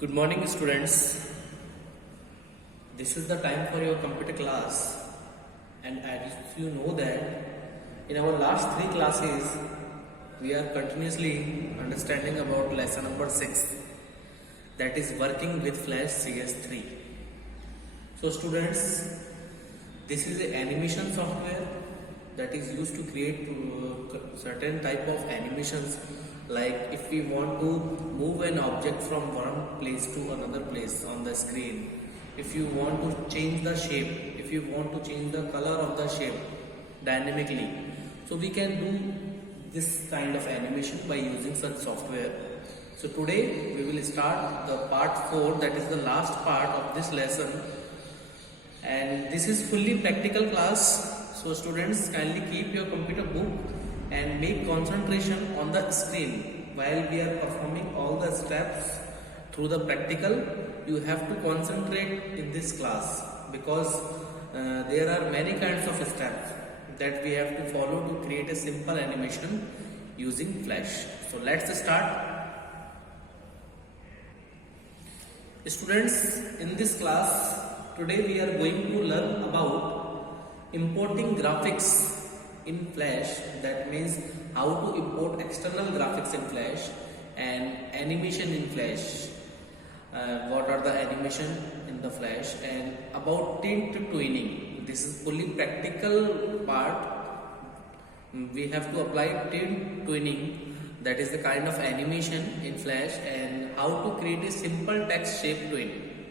Good morning, students. This is the time for your computer class, and as you know that in our last three classes we are continuously understanding about lesson number 6, that is working with Flash CS3. So students, this is an animation software that is used to create certain type of animations, like if we want to move an object from one place to another place on the screen, if you want to change the shape, if you want to change the color of the shape dynamically, so we can do this kind of animation by using such software. So today we will start the part 4, that is the last part of this lesson, and this is fully practical class. So students, kindly keep your computer book and make concentration on the screen while we are performing all the steps through the practical. You have to concentrate in this class because there are many kinds of steps that we have to follow to create a simple animation using Flash. So let's start. Students, in this class today we are going to learn about importing graphics in Flash. That means how to import external graphics in Flash and animation in Flash. What are the animation in the Flash, and about tint twinning. This is fully practical part. We have to apply tint twinning, that is the kind of animation in Flash, and how to create a simple text shape twin.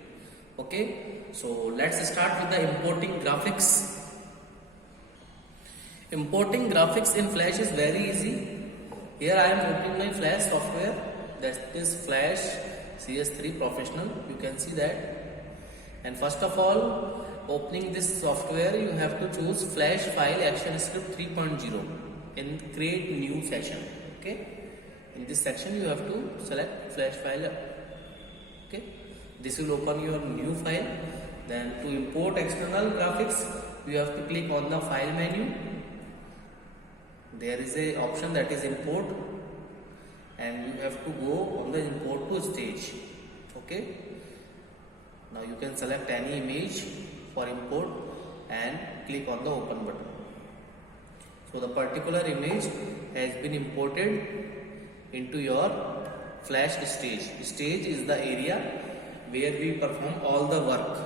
Okay, so let's start with the importing graphics. Importing graphics in Flash is very easy. Here I am opening my Flash software, that is Flash CS3 Professional. You can see that. And first of all, opening this software, you have to choose Flash File Action Script 3.0 and create new session. Okay. In this section, you have to select Flash File. Okay. This will open your new file. Then to import external graphics, you have to click on the File menu. There is a option that is import, and you have to go on the import to stage. Okay. Now you can select any image for import and click on the open button. So the particular image has been imported into your Flash stage. Stage is the area where we perform all the work.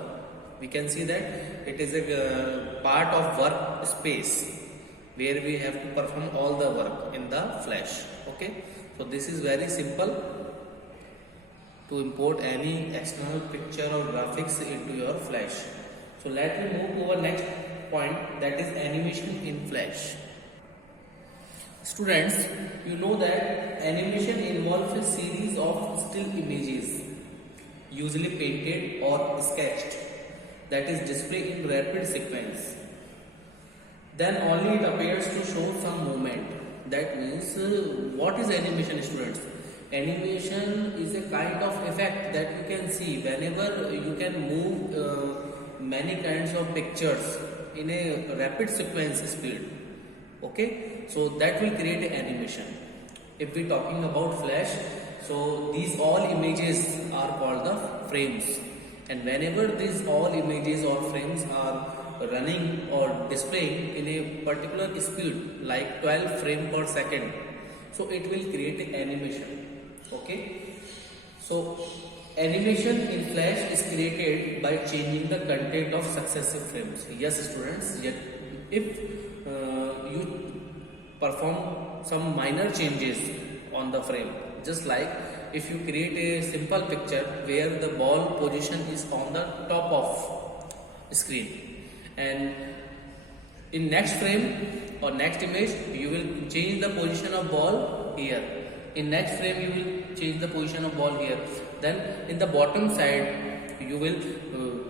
We can see that it is a part of work space where we have to perform all the work in the Flash. Okay, so this is very simple to import any external picture or graphics into your Flash. So let me move to our next point, that is animation in Flash. Students, you know that animation involves a series of still images, usually painted or sketched, that is displayed in rapid sequence. Then only it appears to show some movement. That means what is animation, students? Animation is a kind of effect that you can see whenever you can move many kinds of pictures in a rapid sequence speed. Okay, so that will create an animation. If we talking about Flash, so these all images are called the frames, and whenever these all images or frames are running or displaying in a particular speed like 12 frames per second, so it will create an animation. Okay, so animation in Flash is created by changing the content of successive frames. Yes students, yet if you perform some minor changes on the frame, just like if you create a simple picture where the ball position is on the top of screen, and in next frame or next image you will change the position of ball here, in next frame you will change the position of ball here, then in the bottom side you will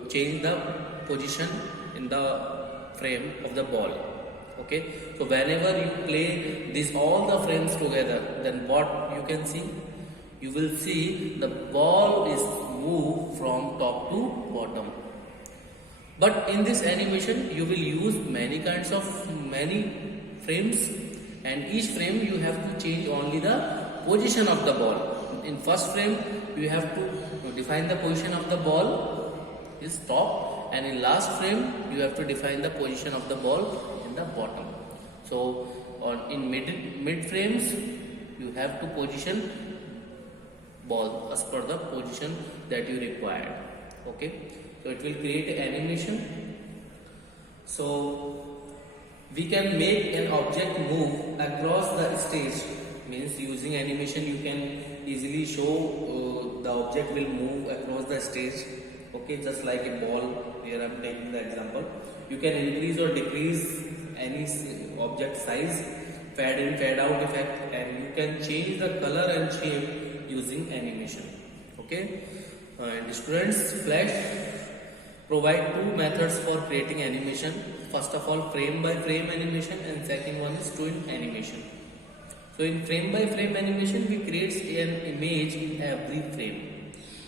change the position in the frame of the ball. Okay, so whenever you play these all the frames together, then what you can see, you will see the ball is moved from top to bottom. But in this animation you will use many kinds of frames, and each frame you have to change only the position of the ball. In first frame, you have to define the position of the ball is top, and in last frame you have to define the position of the ball in the bottom. So in mid frames you have to position ball as per the position that you required. Okay, so it will create an animation. So we can make an object move across the stage, means using animation you can easily show the object will move across the stage. Okay, just like a ball. Here I am taking the example. You can increase or decrease any object size, fade in, fade out effect, and you can change the color and shape using animation. Okay, and students, Flash provide two methods for creating animation. First of all, frame by frame animation, and second one is twin animation. So in frame by frame animation, we create an image in every frame.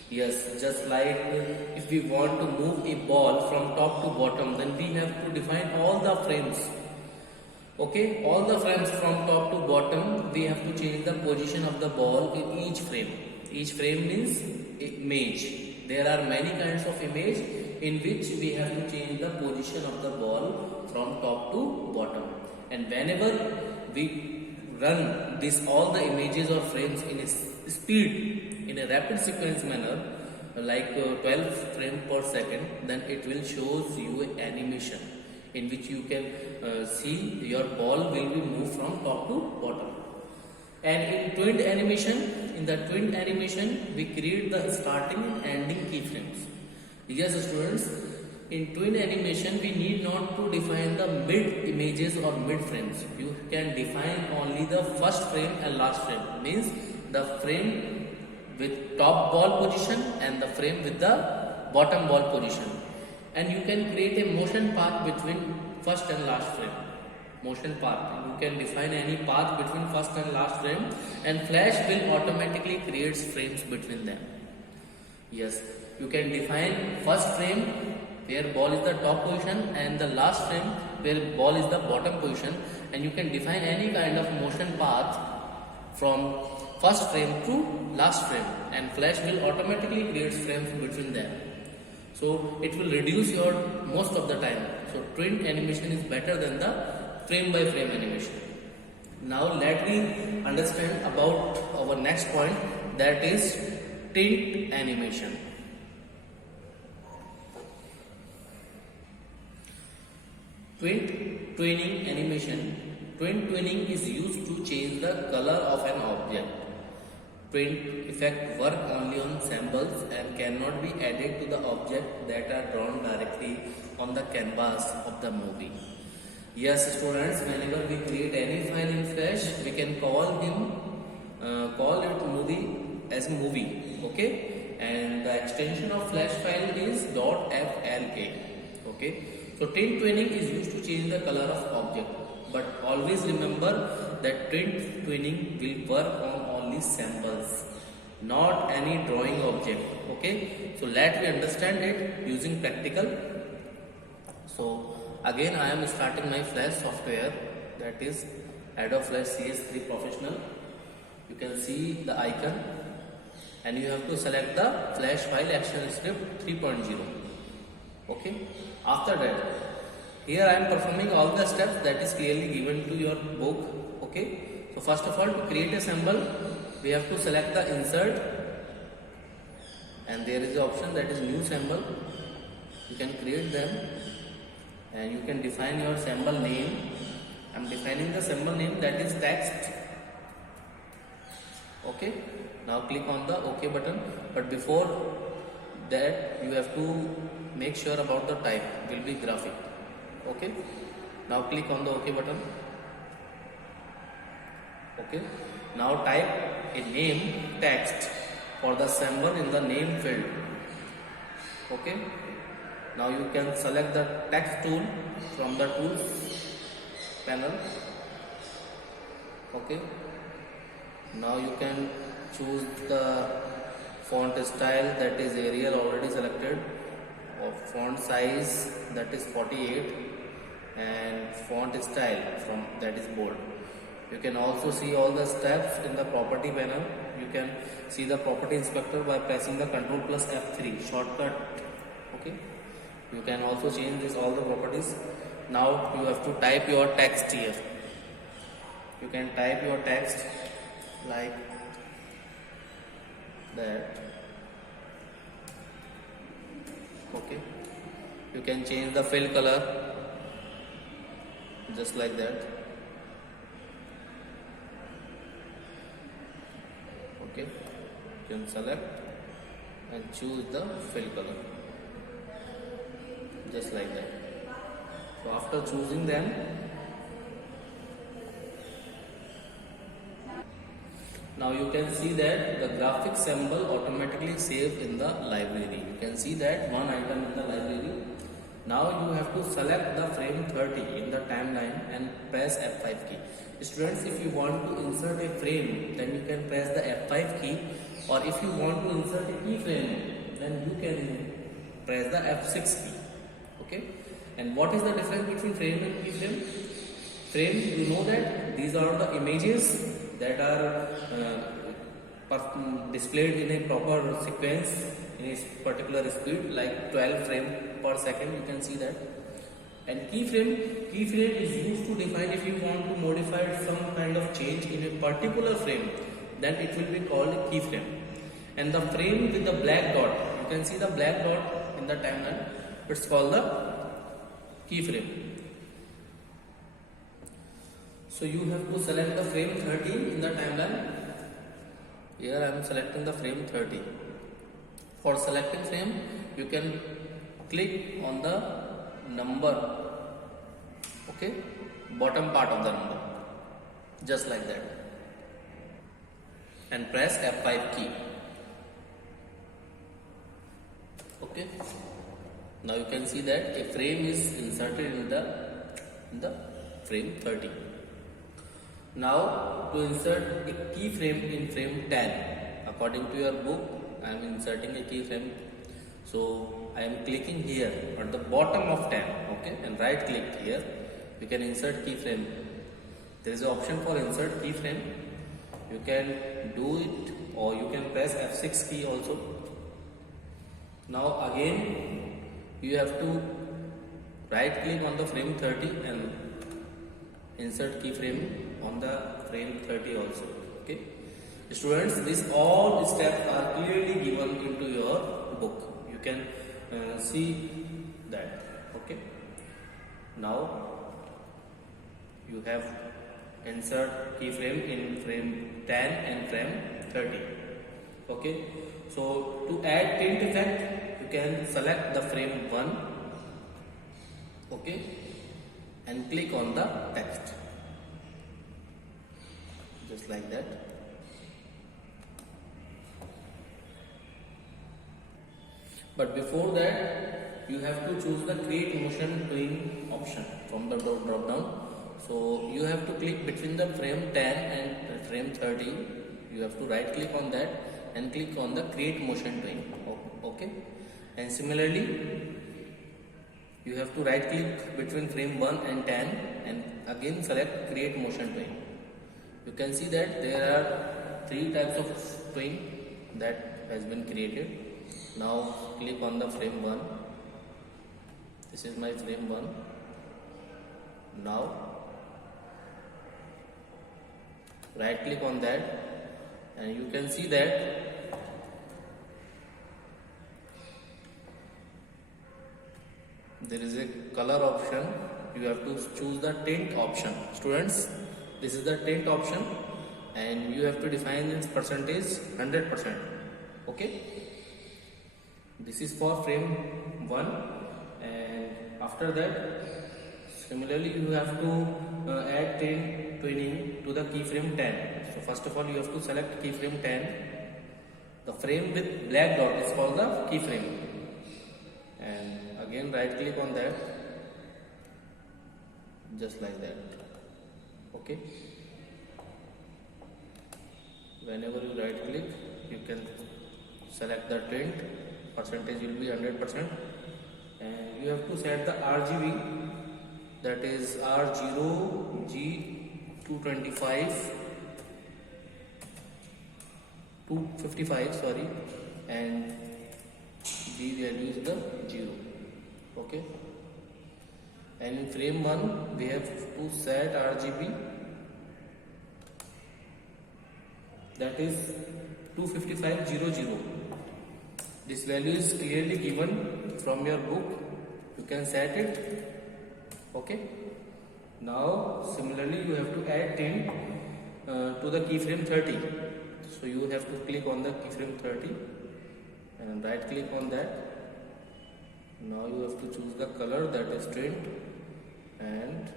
Yes, just like if we want to move a ball from top to bottom, then we have to define all the frames. Okay, all the frames from top to bottom, we have to change the position of the ball in each frame. Each frame means image. There are many kinds of image in which we have to change the position of the ball from top to bottom. And whenever we run all the images or frames in a speed, in a rapid sequence manner, like 12 frames per second, then it will shows you an animation in which you can see your ball will be moved from top to bottom. And in twinned animation, we create the starting and ending keyframes. Yes, students, in twin animation, we need not to define the mid images or mid frames. You can define only the first frame and last frame. Means the frame with top ball position and the frame with the bottom ball position. And you can create a motion path between first and last frame. Motion path. You can define any path between first and last frame, and Flash will automatically create frames between them. Yes, you can define first frame where ball is the top position and the last frame where ball is the bottom position, and you can define any kind of motion path from first frame to last frame, and Flash will automatically create frames between them. So it will reduce your most of the time. So twin animation is better than the frame by frame animation. Now let me understand about our next point, that is tint animation. Twinning animation. Twin twinning is used to change the color of an object. Twin effect work only on samples and cannot be added to the object that are drawn directly on the canvas of the movie. Yes, students, whenever we create any file in Flash, we can call it movie as movie. Okay, and the extension of Flash file is .fla. Okay, so tint twinning is used to change the color of object, but always remember that tint twinning will work on only samples, not any drawing object. Okay, so let me understand it using practical. So again, I am starting my Flash software, that is Adobe Flash CS3 Professional. You can see the icon, and you have to select the Flash file action script 3.0. Okay. After that, here I am performing all the steps that is clearly given to your book. Okay. So first of all, to create a symbol, we have to select the insert, and there is an option that is new symbol. You can create them, and you can define your symbol name. I am defining the symbol name, that is text. Okay. Now click on the OK button, but before that you have to make sure about the type, will be graphic. Okay. Now click on the OK button. Okay. Now type a name text for the symbol in the name field. Okay. Now you can select the text tool from the tools panel. Okay. Now you can choose the font style, that is Arial already selected, or font size, that is 48, and font style from that is bold. You can also see all the steps in the property panel. You can see the property inspector by pressing the control plus F3 shortcut. Okay, you can also change this all the properties. Now you have to type your text here. You can type your text like that. Okay, you can change the fill color just like that. Okay, you can select and choose the fill color just like that. So after choosing them, now you can see that the graphic symbol automatically saved in the library. You can see that one item in the library. Now you have to select the frame 30 in the timeline and press F5 key. Students, if you want to insert a frame, then you can press the F5 key, or if you want to insert a keyframe, then you can press the F6 key. Okay, and what is the difference between frame and keyframe? Frame, you know that these are the images that are displayed in a proper sequence in a particular speed, like 12 frames per second. You can see that. And keyframe is used to define if you want to modify some kind of change in a particular frame, then it will be called a keyframe. And the frame with the black dot, you can see the black dot in the timeline, it's called the keyframe. So you have to select the frame 30 in the timeline. Here I am selecting the frame 30. For selecting frame, you can click on the number, okay, bottom part of the number, just like that, and press F5 key. Okay, now you can see that a frame is inserted in the frame 30. Now to insert a keyframe in frame 10, according to your book, I am inserting a keyframe. So I am clicking here at the bottom of 10, okay, and right click here. You can insert keyframe. There is an option for insert keyframe. You can do it, or you can press F6 key also. Now again you have to right click on the frame 30 and insert keyframe on the frame 30 also. Okay, students, these all steps are clearly given into your book. You can see that. Okay, now you have insert keyframe in frame 10 and frame 30. Okay, so to add tint effect, you can select the frame 1, okay, and click on the text just like that. But before that, you have to choose the create motion twin option from the drop down. So you have to click between the frame 10 and frame 30. You have to right click on that and click on the create motion twin. Okay, and similarly you have to right click between frame 1 and 10 and again select create motion twin. You can see that there are 3 types of twin that has been created. Now click on the frame 1. This is my frame 1. Now right click on that and you can see that there is a color option. You have to choose the tint option. Students, this is the tint option and you have to define its percentage 100%. Okay, this is for frame 1, and after that similarly you have to add tint twinning to the keyframe 10. So first of all you have to select keyframe 10. The frame with black dot is called the keyframe, and again right click on that just like that. Okay, whenever you right click you can select the tint, percentage will be 100%, and you have to set the RGB, that is R0 G225 255, sorry, and B value is the 0. Okay, and in frame 1 we have to set RGB, that is 25500. This value is clearly given from your book, you can set it. Okay, now similarly you have to add tint to the keyframe 30. So you have to click on the keyframe 30 and right click on that. Now you have to choose the color, that is tint, and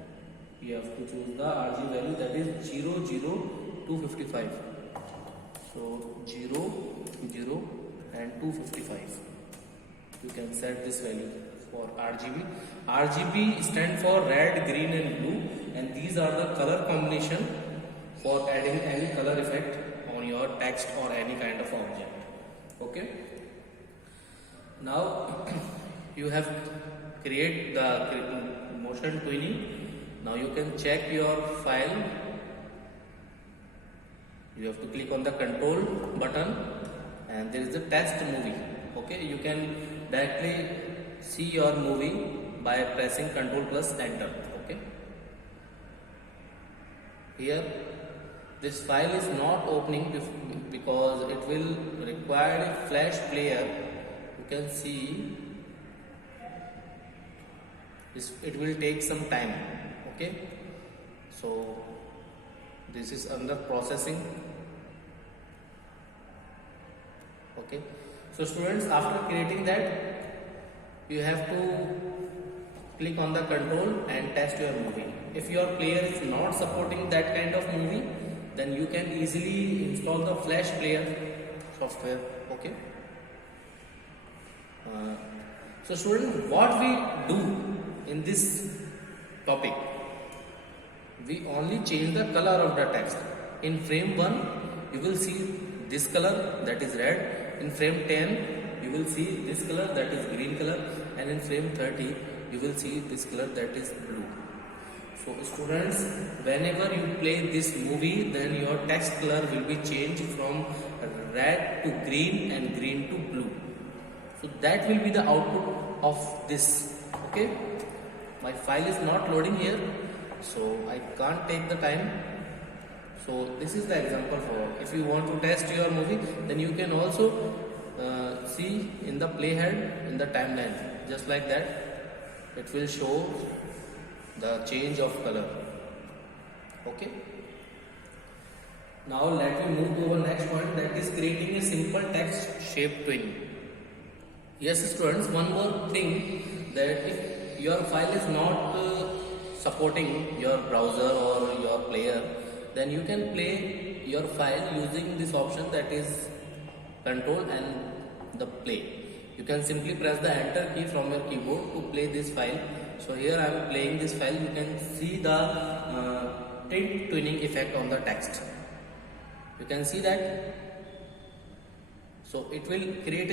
you have to choose the RG value, that is 00255. So 0, 0 and 255. You can set this value for RGB. RGB stand for red, green and blue, and these are the color combination for adding any color effect on your text or any kind of object. Okay, now you have create the motion twinning. Now you can check your file. You have to click on the control button and there is a test movie. Okay, you can directly see your movie by pressing control plus enter. Okay, here this file is not opening because it will require a flash player. You can see it will take some time. Okay, so this is under processing. Okay, so students, after creating that, you have to click on the control and test your movie. If your player is not supporting that kind of movie, then you can easily install the flash player software. Okay, so students, what we do in this topic, we only change the color of the text. In frame 1 you will see this color, that is red. In frame 10 you will see this color, that is green color, and in frame 30 you will see this color, that is blue. So students, whenever you play this movie, then your text color will be changed from red to green and green to blue. So that will be the output of this. Okay, my file is not loading here, so I can't take the time. So this is the example for, if you want to test your movie, then you can also see in the playhead in the timeline, just like that it will show the change of color. Okay, now let me move to our next point, that is creating a simple text shape twin. Yes students, one more thing, that if your file is not supporting your browser or your player, then you can play your file using this option, that is control and the play. You can simply press the enter key from your keyboard to play this file. So here I am playing this file. You can see the tint twinning effect on the text. You can see that. So it will create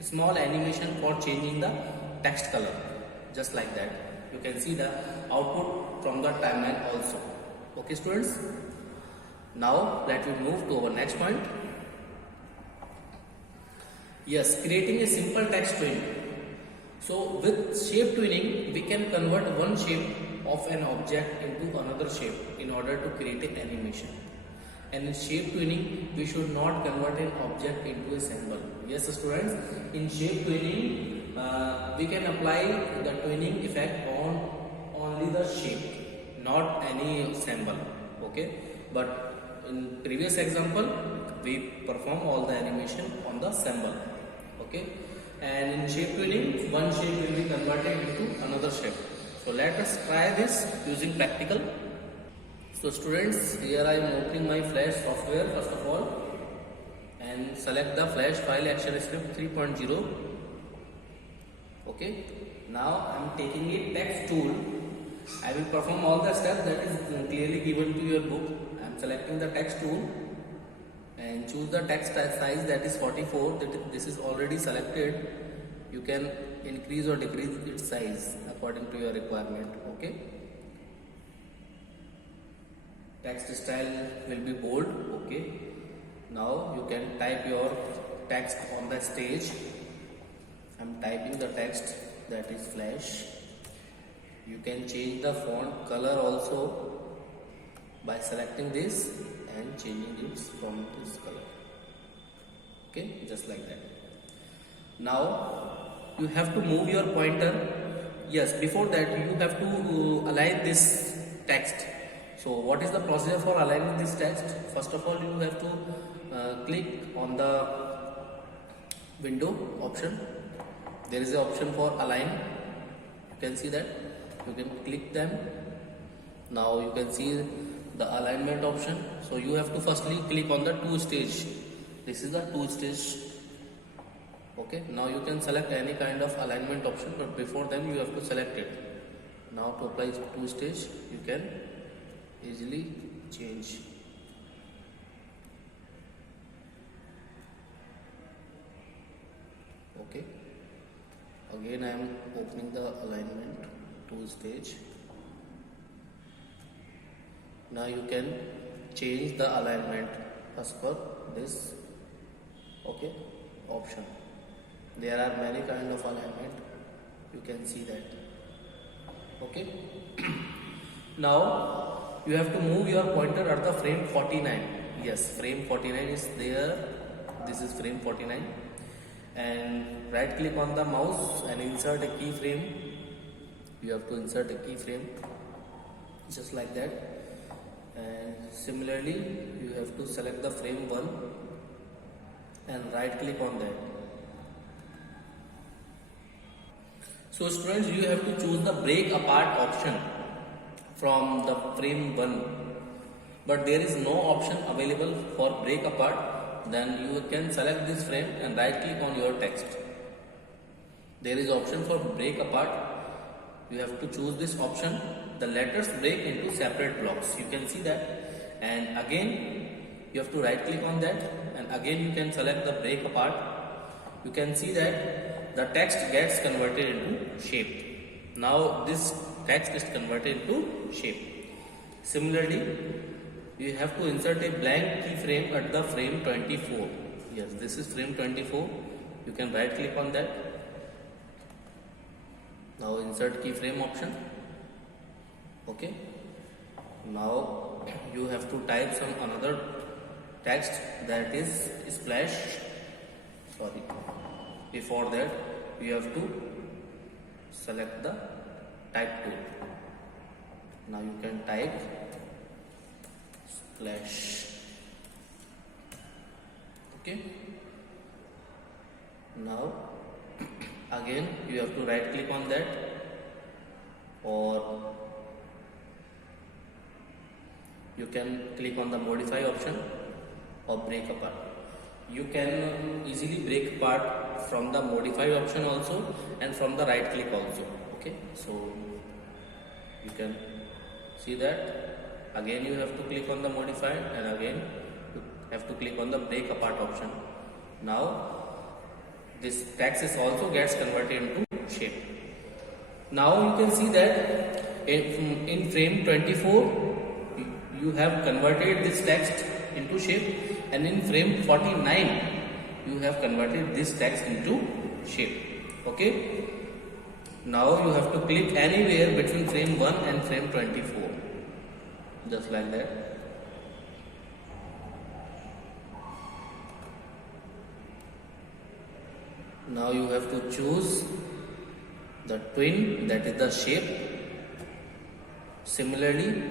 a small animation for changing the text color, just like that. You can see the output from the timeline also. Okay students, now let me move to our next point. Yes, creating a simple text twin. So with shape twinning, we can convert one shape of an object into another shape in order to create an animation. And in shape twinning, we should not convert an object into a symbol. Yes students, in shape twinning, we can apply the twinning effect on only the shape, not any symbol. Okay, but in previous example we perform all the animation on the symbol. Okay, and in shape twinning, one shape will be converted into another shape. So let us try this using practical. So students, here I am opening my Flash software first of all and select the Flash file ActionScript 3.0. Okay, now I am taking a text tool. I will perform all the steps that is clearly given to your book. I am selecting the text tool and choose the text size, that is 44. This is already selected. You can increase or decrease its size according to your requirement. Okay, text style will be bold. Okay, Now you can type your text on the stage. I'm typing the text, that is flash. You can change the font color also by selecting this and changing it from this color. Okay, just like that. Now you have to move your pointer. Yes, before that you have to align this text. So what is the procedure for aligning this text? First of all, you have to click on the window option. There is an option for align. You can see that. You can click them. Now you can see the alignment option. So you have to firstly click on the 2 stage. This is the 2 stage. Okay, now you can select any kind of alignment option, but before then you have to select it. Now to apply 2 stage, you can easily change. Okay, again I am opening the alignment 2 stage. Now you can change the alignment as per this option. There are many kind of alignment, you can see that. Okay. Now you have to move your pointer at the frame 49. Yes, frame 49 is there. This is frame 49. And right click on the mouse and insert a keyframe. You have to insert a keyframe just like that. And similarly you have to select the frame 1 and right click on that. So students, you have to choose the break apart option from the frame 1, but there is no option available for break apart. Then you can select this frame and right click on your text. There is option for break apart. You have to choose this option. The letters break into separate blocks, you can see that. And again you have to right click on that, and again you can select the break apart. You can see that the text gets converted into shape. Now this text is converted into shape. Similarly, you have to insert a blank keyframe at the frame 24. Yes, this is frame 24. You can right click on that. Now insert keyframe option. Okay. Now you have to type some another text, that is splash. Sorry. Before that, you have to select the type tool. Now you can type splash. Okay. Now again you have to right click on that, or you can click on the modify option or break apart. You can easily break apart from the modify option also and from the right click also. Okay, so you can see that. Again you have to click on the modify, and again you have to click on the break apart option. Now this text is also gets converted into shape. Now you can see that in frame 24 you have converted this text into shape, and in frame 49 you have converted this text into shape. Okay. Now you have to click anywhere between frame 1 and frame 24, just like that. Now you have to choose the twin, that is the shape. Similarly,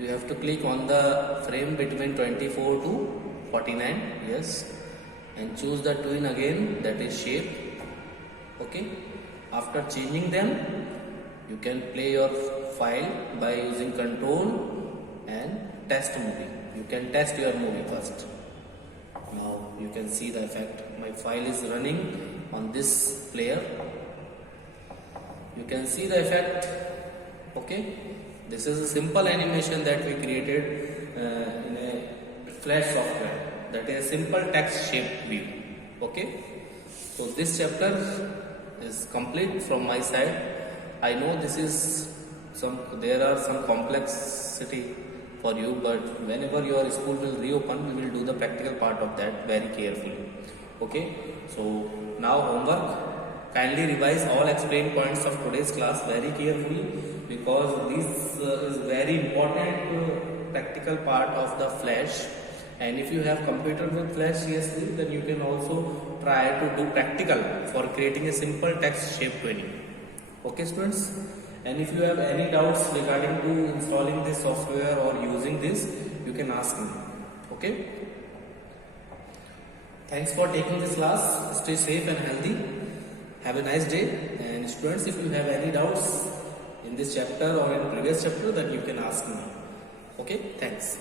you have to click on the frame between 24 to 49, yes, and choose the twin again, that is shape. Okay. After changing them, you can play your file by using control and test movie. You can test your movie first. Now you can see the effect. My file is running on this player. You can see the effect. Okay. This is a simple animation that we created in a Flash software, that is a simple text shape view. Okay. So this chapter is complete from my side. I know this is there are some complexity for you, but whenever your school will reopen, we will do the practical part of that very carefully. Okay, so now homework. Kindly revise all explained points of today's class very carefully, because this is very important practical part of the Flash. And if you have computer with Flash CS3, then you can also try to do practical for creating a simple text shape query. Okay students, and if you have any doubts regarding to installing this software or using this, you can ask me. Okay, thanks for taking this class. Stay safe and healthy. Have a nice day. And students, if you have any doubts in this chapter or in previous chapter, then you can ask me. Okay, thanks.